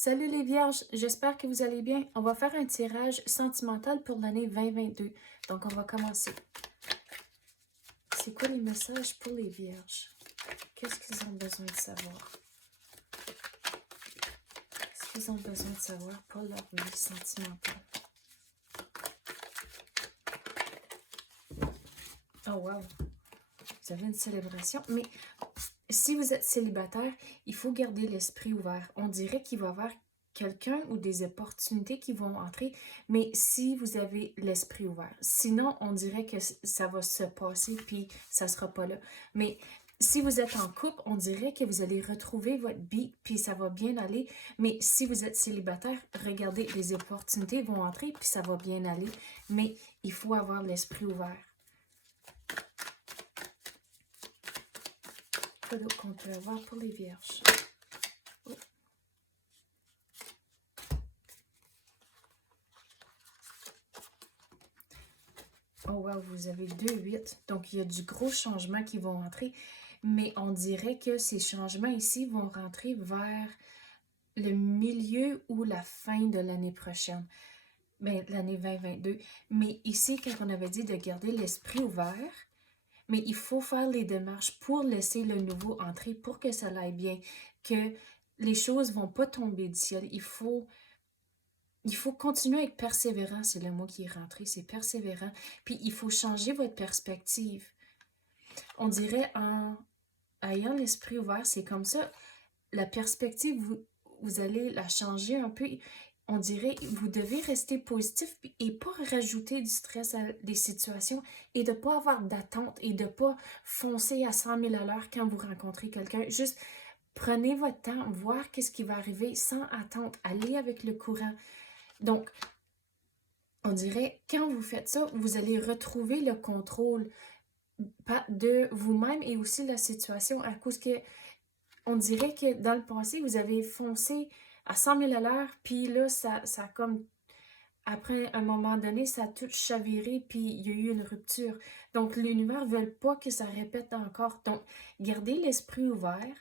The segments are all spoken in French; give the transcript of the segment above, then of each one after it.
Salut les vierges, j'espère que vous allez bien. On va faire un tirage sentimental pour l'année 2022. Donc on va commencer. C'est quoi les messages pour les vierges? Qu'est-ce qu'ils ont besoin de savoir? Qu'est-ce qu'ils ont besoin de savoir pour leur vie sentimentale? Oh wow! Vous avez une célébration. Mais si vous êtes célibataire, il faut garder l'esprit ouvert. On dirait qu'il va y avoir quelqu'un ou des opportunités qui vont entrer, mais si vous avez l'esprit ouvert. Sinon, on dirait que ça va se passer puis ça sera pas là. Mais si vous êtes en couple, on dirait que vous allez retrouver votre beat puis ça va bien aller. Mais si vous êtes célibataire, regardez, les opportunités vont entrer puis ça va bien aller. Mais il faut avoir l'esprit ouvert. Quoi d'autre qu'on peut avoir pour les vierges? Oh. Oh wow, vous avez 2-8. Donc, il y a du gros changement qui vont entrer. Mais on dirait que ces changements ici vont rentrer vers le milieu ou la fin de l'année prochaine. Bien, l'année 2022. Mais ici, quand on avait dit de garder l'esprit ouvert, mais il faut faire les démarches pour laisser le nouveau entrer, pour que ça aille bien, que les choses ne vont pas tomber du ciel. Il faut continuer à être persévérant, c'est le mot qui est rentré, c'est persévérant. Puis il faut changer votre perspective. On dirait en ayant l'esprit ouvert, c'est comme ça, la perspective, vous allez la changer un peu. On dirait, vous devez rester positif et pas rajouter du stress à des situations et de ne pas avoir d'attente et de ne pas foncer à 100 000 à l'heure quand vous rencontrez quelqu'un. Juste prenez votre temps, voir qu'est-ce qui va arriver sans attente. Allez avec le courant. Donc, on dirait, quand vous faites ça, vous allez retrouver le contrôle de vous-même et aussi la situation à cause que on dirait que dans le passé, vous avez foncé à 100 000 à l'heure, puis là, ça a comme, après un moment donné, ça a tout chaviré, puis il y a eu une rupture. Donc, l'univers ne veut pas que ça répète encore. Donc, gardez l'esprit ouvert.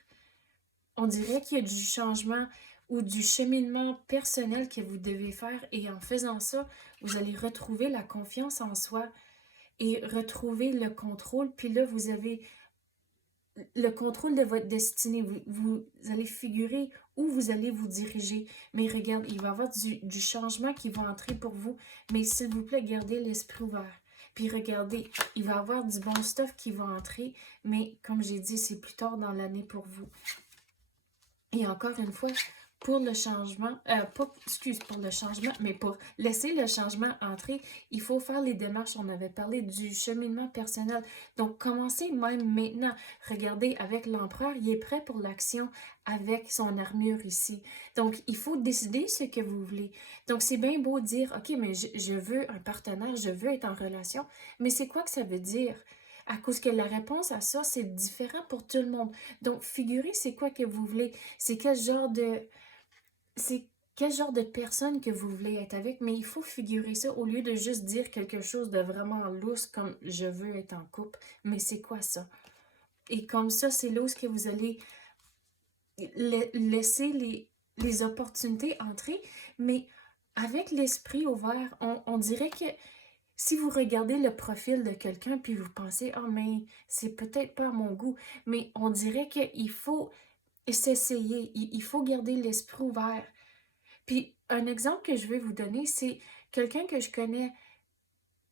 On dirait qu'il y a du changement ou du cheminement personnel que vous devez faire, et en faisant ça, vous allez retrouver la confiance en soi et retrouver le contrôle, puis là, vous avez le contrôle de votre destinée. Vous allez figurer où vous allez vous diriger. Mais regarde, il va y avoir du changement qui va entrer pour vous. Mais s'il vous plaît, gardez l'esprit ouvert. Puis regardez, il va y avoir du bon stuff qui va entrer. Mais comme j'ai dit, c'est plus tard dans l'année pour vous. Et encore une fois, pour le changement, pour le changement, mais pour laisser le changement entrer, il faut faire les démarches. On avait parlé du cheminement personnel. Donc, commencez même maintenant. Regardez, avec l'empereur, il est prêt pour l'action avec son armure ici. Donc, il faut décider ce que vous voulez. Donc, c'est bien beau dire, OK, mais je veux un partenaire, je veux être en relation. Mais c'est quoi que ça veut dire? À cause que la réponse à ça, c'est différent pour tout le monde. Donc, figurez c'est quoi que vous voulez. C'est quel genre de personne que vous voulez être avec, mais il faut figurer ça au lieu de juste dire quelque chose de vraiment lousse comme je veux être en couple. Mais c'est quoi ça? Et comme ça, c'est là où que vous allez laisser les opportunités entrer, mais avec l'esprit ouvert, on dirait que si vous regardez le profil de quelqu'un puis vous pensez, ah, mais c'est peut-être pas à mon goût, mais on dirait qu'il faut s'essayer, il faut garder l'esprit ouvert. Puis un exemple que je vais vous donner, c'est quelqu'un que je connais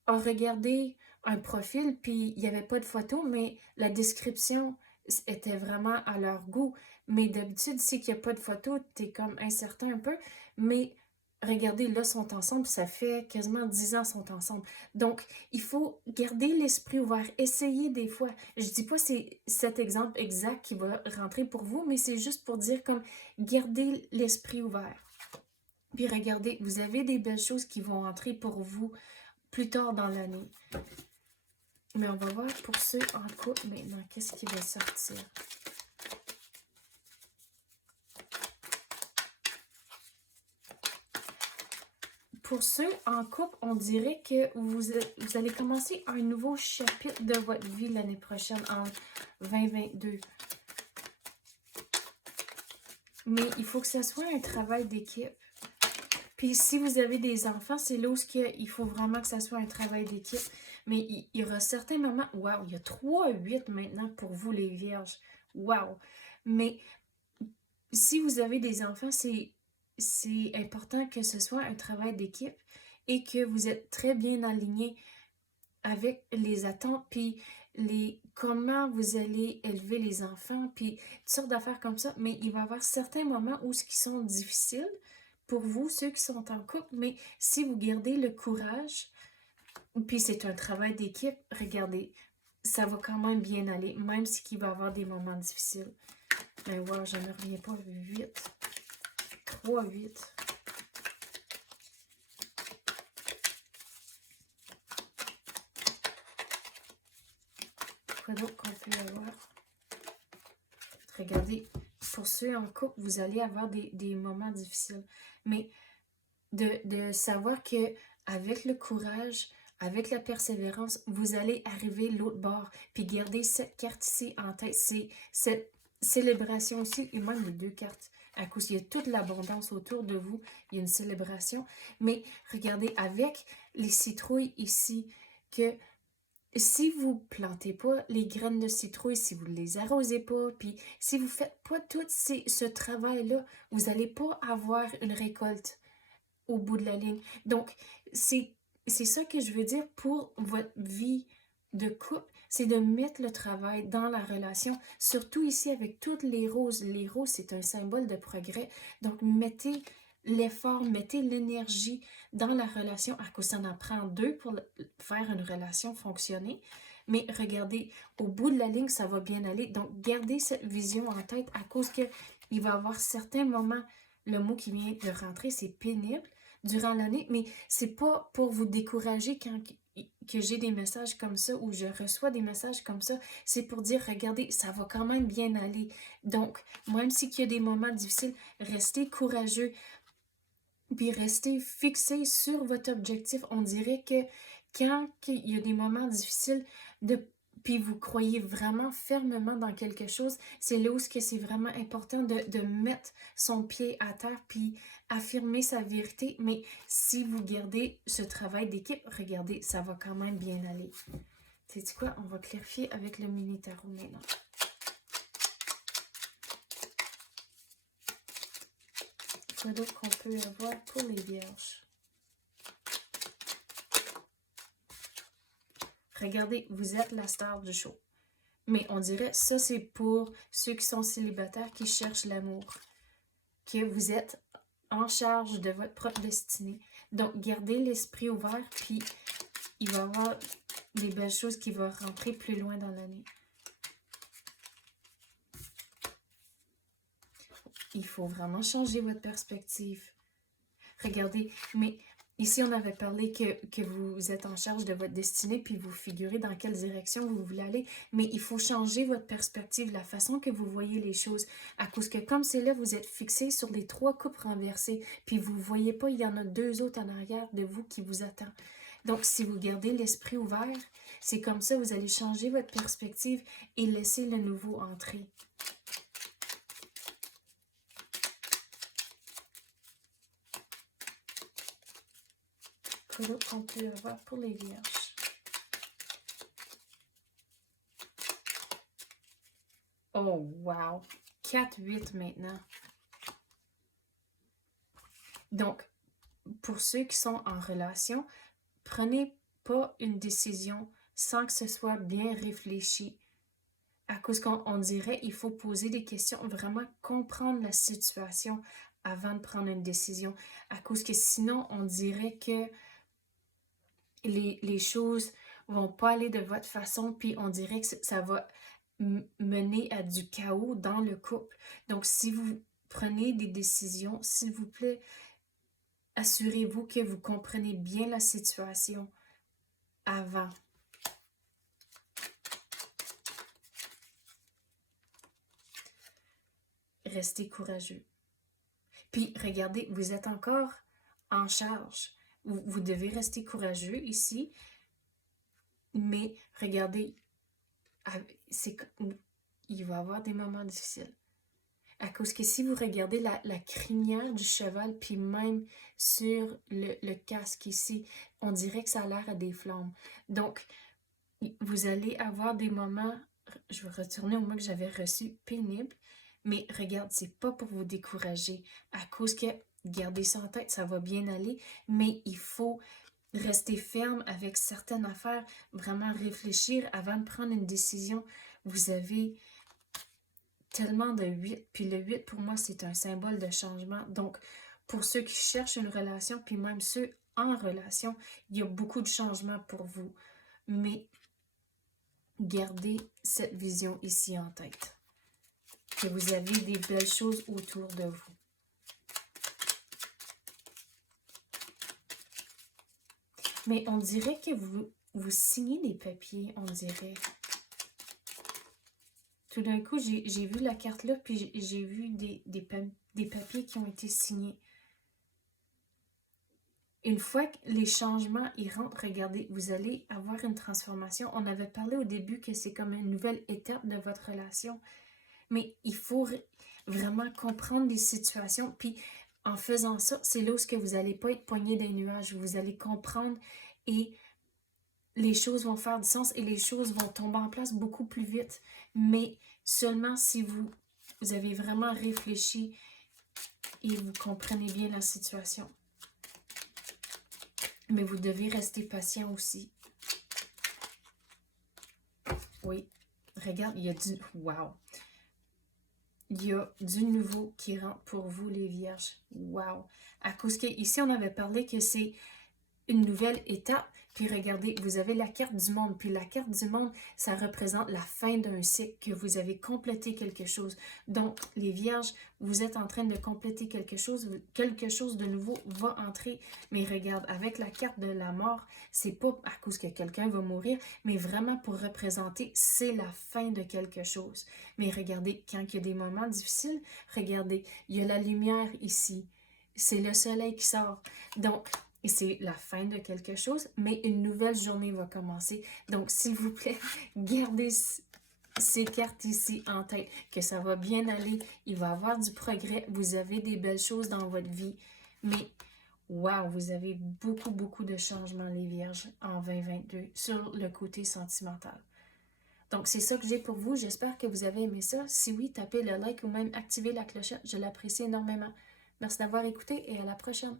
a regardé un profil, puis il n'y avait pas de photo, mais la description était vraiment à leur goût. Mais d'habitude, si il n'y a pas de photo, t'es comme incertain un peu. Mais regardez, là, ils sont ensemble, ça fait quasiment 10 ans qu'ils sont ensemble. Donc, il faut garder l'esprit ouvert, essayer des fois. Je dis pas c'est cet exemple exact qui va rentrer pour vous, mais c'est juste pour dire comme garder l'esprit ouvert. Puis regardez, vous avez des belles choses qui vont entrer pour vous plus tard dans l'année. Mais on va voir pour ceux en couple maintenant, qu'est-ce qui va sortir. Pour ceux en couple, on dirait que vous allez commencer un nouveau chapitre de votre vie l'année prochaine, en 2022. Mais il faut que ça soit un travail d'équipe. Puis si vous avez des enfants, c'est là où il faut vraiment que ça soit un travail d'équipe. Mais il y aura certains moments... Wow, il y a 3-8 maintenant pour vous les vierges. Wow! Mais si vous avez des enfants, c'est important que ce soit un travail d'équipe et que vous êtes très bien aligné avec les attentes, puis comment vous allez élever les enfants, puis toutes sortes d'affaires comme ça. Mais il va y avoir certains moments où ce qui sont difficiles pour vous, ceux qui sont en couple, mais si vous gardez le courage, puis c'est un travail d'équipe, regardez, ça va quand même bien aller, même si il va y avoir des moments difficiles. Mais wow, je ne reviens pas. 8. 3, 8. Quoi d'autre qu'on peut avoir? Regardez, pour ceux en couple, vous allez avoir des moments difficiles. Mais de savoir que avec le courage, avec la persévérance, vous allez arriver l'autre bord. Puis garder cette carte ici en tête. C'est cette célébration aussi, et même les deux cartes. À cause il y a toute l'abondance autour de vous, il y a une célébration. Mais regardez, avec les citrouilles ici, que si vous plantez pas les graines de citrouille, si vous ne les arrosez pas, puis si vous faites pas tout ce travail-là, vous n'allez pas avoir une récolte au bout de la ligne. Donc, c'est ça que je veux dire pour votre vie de couple, c'est de mettre le travail dans la relation, surtout ici avec toutes les roses. Les roses, c'est un symbole de progrès. Donc, mettez l'effort, mettez l'énergie dans la relation, à cause ça en prend deux pour faire une relation fonctionner. Mais regardez, au bout de la ligne, ça va bien aller. Donc, gardez cette vision en tête à cause que il va y avoir certains moments, le mot qui vient de rentrer, c'est pénible durant l'année, mais c'est pas pour vous décourager quand que j'ai des messages comme ça ou je reçois des messages comme ça, c'est pour dire, regardez, ça va quand même bien aller. Donc, même s'il y a des moments difficiles, restez courageux, puis restez fixé sur votre objectif. On dirait que quand il y a des moments difficiles, puis vous croyez vraiment fermement dans quelque chose, c'est là où c'est vraiment important de mettre son pied à terre, puis affirmer sa vérité. Mais si vous gardez ce travail d'équipe, regardez, ça va quand même bien aller. Sais-tu quoi? On va clarifier avec le mini tarot maintenant. Quoi d'autre qu'on peut avoir pour les vierges? Regardez, vous êtes la star du show. Mais on dirait, ça c'est pour ceux qui sont célibataires, qui cherchent l'amour. Que vous êtes en charge de votre propre destinée. Donc, gardez l'esprit ouvert, puis il va y avoir des belles choses qui vont rentrer plus loin dans l'année. Il faut vraiment changer votre perspective. Regardez, mais ici, on avait parlé que vous êtes en charge de votre destinée, puis vous figurez dans quelle direction vous voulez aller. Mais il faut changer votre perspective, la façon que vous voyez les choses. À cause que comme c'est là, vous êtes fixé sur les 3 coupes renversées, puis vous ne voyez pas, il y en a 2 autres en arrière de vous qui vous attendent. Donc, si vous gardez l'esprit ouvert, c'est comme ça, vous allez changer votre perspective et laisser le nouveau entrer. Quoi d'autre qu'on peut avoir pour les vierges? Oh, wow! 4-8 maintenant. Donc, pour ceux qui sont en relation, prenez pas une décision sans que ce soit bien réfléchi. À cause qu'on dirait, il faut poser des questions, vraiment comprendre la situation avant de prendre une décision. À cause que sinon, on dirait que les choses vont pas aller de votre façon, puis on dirait que ça va mener à du chaos dans le couple. Donc, si vous prenez des décisions, s'il vous plaît, assurez-vous que vous comprenez bien la situation avant. Restez courageux. Puis, regardez, vous êtes encore en charge. Vous devez rester courageux ici, mais regardez, il va y avoir des moments difficiles. À cause que si vous regardez la crinière du cheval, puis même sur le casque ici, on dirait que ça a l'air à des flammes. Donc, vous allez avoir des moments, je vais retourner au mot que j'avais reçu, pénible, mais regarde, c'est pas pour vous décourager. À cause que, gardez ça en tête, ça va bien aller, mais il faut rester ferme avec certaines affaires, vraiment réfléchir avant de prendre une décision. Vous avez tellement de 8, puis le 8 pour moi c'est un symbole de changement. Donc pour ceux qui cherchent une relation, puis même ceux en relation, il y a beaucoup de changements pour vous. Mais gardez cette vision ici en tête, que vous avez des belles choses autour de vous. Mais on dirait que vous signez des papiers, on dirait. Tout d'un coup, j'ai vu la carte là, puis j'ai vu des papiers qui ont été signés. Une fois que les changements y rentrent, regardez, vous allez avoir une transformation. On avait parlé au début que c'est comme une nouvelle étape de votre relation. Mais il faut vraiment comprendre les situations. Puis en faisant ça, c'est là où vous n'allez pas être poigné dans les nuages. Vous allez comprendre et les choses vont faire du sens et les choses vont tomber en place beaucoup plus vite. Mais seulement si vous avez vraiment réfléchi et vous comprenez bien la situation. Mais vous devez rester patient aussi. Oui, regarde, il y a du... Wow! Il y a du nouveau qui rentre pour vous, les vierges. Wow! À cause que ici, on avait parlé que c'est une nouvelle étape. Puis regardez, vous avez la carte du monde. Puis la carte du monde, ça représente la fin d'un cycle, que vous avez complété quelque chose. Donc, les vierges, vous êtes en train de compléter quelque chose de nouveau va entrer. Mais regarde, avec la carte de la mort, c'est pas à cause que quelqu'un va mourir, mais vraiment pour représenter, c'est la fin de quelque chose. Mais regardez, quand il y a des moments difficiles, regardez, il y a la lumière ici. C'est le soleil qui sort. Donc, et c'est la fin de quelque chose, mais une nouvelle journée va commencer. Donc, s'il vous plaît, gardez ces cartes ici en tête, que ça va bien aller, il va y avoir du progrès, vous avez des belles choses dans votre vie, mais wow, vous avez beaucoup, beaucoup de changements, les vierges, en 2022, sur le côté sentimental. Donc, c'est ça que j'ai pour vous. J'espère que vous avez aimé ça. Si oui, tapez le like ou même activez la clochette. Je l'apprécie énormément. Merci d'avoir écouté et à la prochaine.